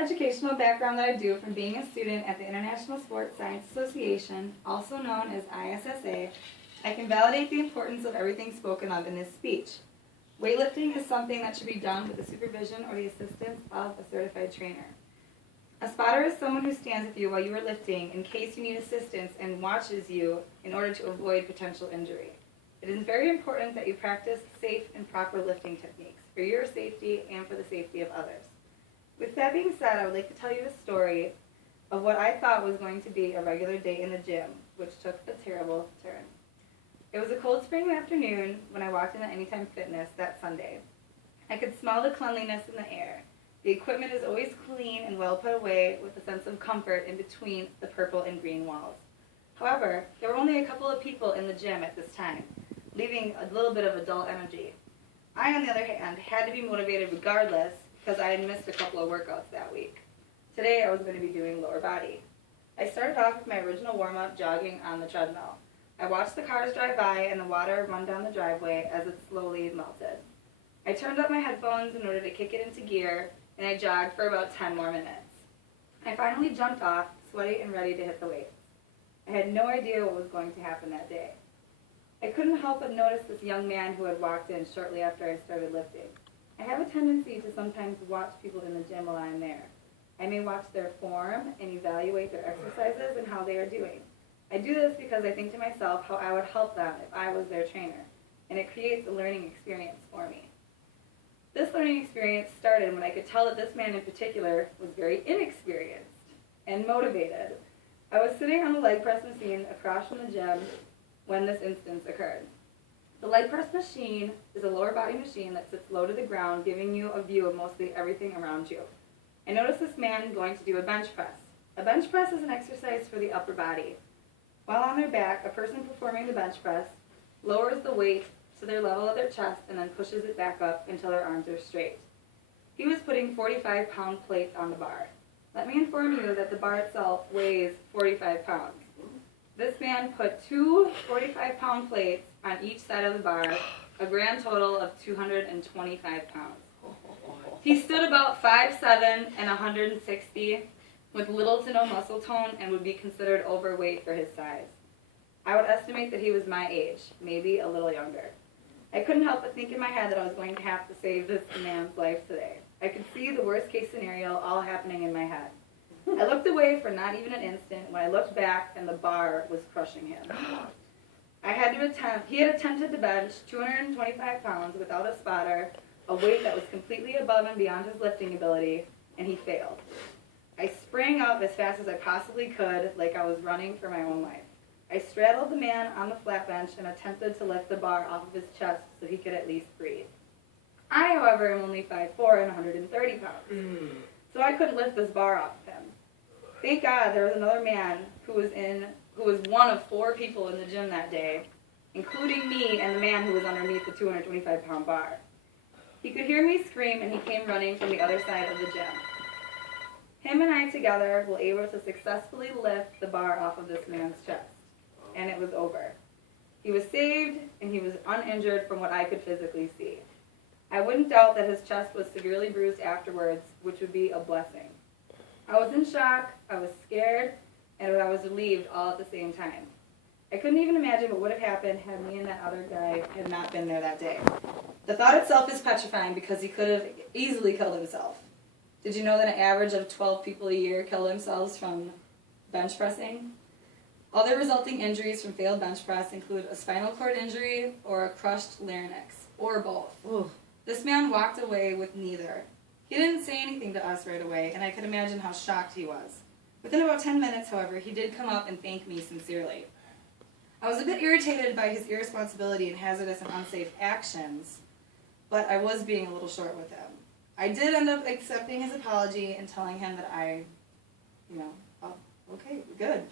educational background that I do from being a student at the International Sports Science Association, also known as ISSA, I can validate the importance of everything spoken of in this speech. Weightlifting is something that should be done with the supervision or the assistance of a certified trainer. A spotter is someone who stands with you while you are lifting in case you need assistance and watches you in order to avoid potential injury. It is very important that you practice safe and proper lifting techniques for your safety and for the safety of others. With that being said, I would like to tell you a story of what I thought was going to be a regular day in the gym, which took a terrible turn. It was a cold spring afternoon when I walked into Anytime Fitness that Sunday. I could smell the cleanliness in the air. The equipment is always clean and well put away with a sense of comfort in between the purple and green walls. However, there were only a couple of people in the gym at this time, leaving a little bit of a dull energy. I, on the other hand, had to be motivated regardless because I had missed a couple of workouts that week. Today I was going to be doing lower body. I started off with my original warm-up jogging on the treadmill. I watched the cars drive by and the water run down the driveway as it slowly melted. I turned up my headphones in order to kick it into gear, and I jogged for about 10 more minutes. I finally jumped off, sweaty and ready to hit the weights. I had no idea what was going to happen that day. I couldn't help but notice this young man who had walked in shortly after I started lifting. I have a tendency to sometimes watch people in the gym while I'm there. I may watch their form and evaluate their exercises and how they are doing. I do this because I think to myself how I would help them if I was their trainer, and it creates a learning experience for me. This learning experience started when I could tell that this man in particular was very inexperienced and motivated. I was sitting on the leg press machine across from the gym when this instance occurred. The leg press machine is a lower body machine that sits low to the ground, giving you a view of mostly everything around you. I noticed this man going to do a bench press. A bench press is an exercise for the upper body. While on their back, a person performing the bench press lowers the weight to their level of their chest and then pushes it back up until their arms are straight. He was putting 45-pound plates on the bar. Let me inform you that the bar itself weighs 45 pounds. This man put two 45-pound plates on each side of the bar, a grand total of 225 pounds. He stood about 5'7" and 160 with little to no muscle tone and would be considered overweight for his size. I would estimate that he was my age, maybe a little younger. I couldn't help but think in my head that I was going to have to save this man's life today. I could see the worst case scenario all happening in my head. I looked away for not even an instant when I looked back and the bar was crushing him. He had attempted to bench 225 pounds without a spotter, a weight that was completely above and beyond his lifting ability, and he failed. I sprang up as fast as I possibly could, like I was running for my own life. I straddled the man on the flat bench and attempted to lift the bar off of his chest so he could at least breathe. I, however, am only 5'4" and 130 pounds, so I couldn't lift this bar off of him. Thank God there was another man who was one of 4 people in the gym that day, including me and the man who was underneath the 225-pound bar. He could hear me scream, and he came running from the other side of the gym. Him and I together were able to successfully lift the bar off of this man's chest, and it was over. He was saved, and he was uninjured from what I could physically see. I wouldn't doubt that his chest was severely bruised afterwards, which would be a blessing. I was in shock, I was scared, and I was relieved all at the same time. I couldn't even imagine what would have happened had me and that other guy had not been there that day. The thought itself is petrifying because he could have easily killed himself. Did you know that an average of 12 people a year kill themselves from bench pressing? Other resulting injuries from failed bench press include a spinal cord injury or a crushed larynx, or both. Ooh. This man walked away with neither. He didn't say anything to us right away, and I could imagine how shocked he was. Within about 10 minutes, however, he did come up and thank me sincerely. I was a bit irritated by his irresponsibility and hazardous and unsafe actions, but I was being a little short with him. I did end up accepting his apology and telling him that okay, good.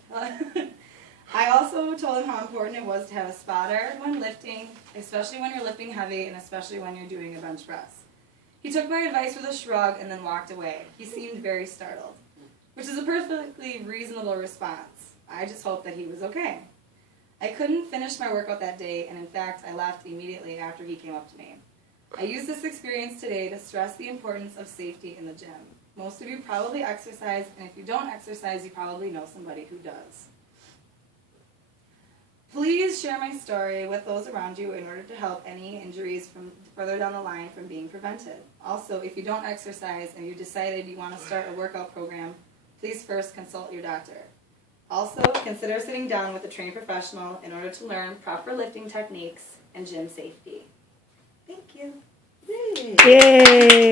I also told him how important it was to have a spotter when lifting, especially when you're lifting heavy and especially when you're doing a bench press. He took my advice with a shrug and then walked away. He seemed very startled, which is a perfectly reasonable response. I just hoped that he was okay. I couldn't finish my workout that day, and in fact, I left immediately after he came up to me. I use this experience today to stress the importance of safety in the gym. Most of you probably exercise, and if you don't exercise, you probably know somebody who does. Please share my story with those around you in order to help any injuries from further down the line from being prevented. Also, if you don't exercise and you decided you want to start a workout program, please first consult your doctor. Also, consider sitting down with a trained professional in order to learn proper lifting techniques and gym safety. Thank you. Yay!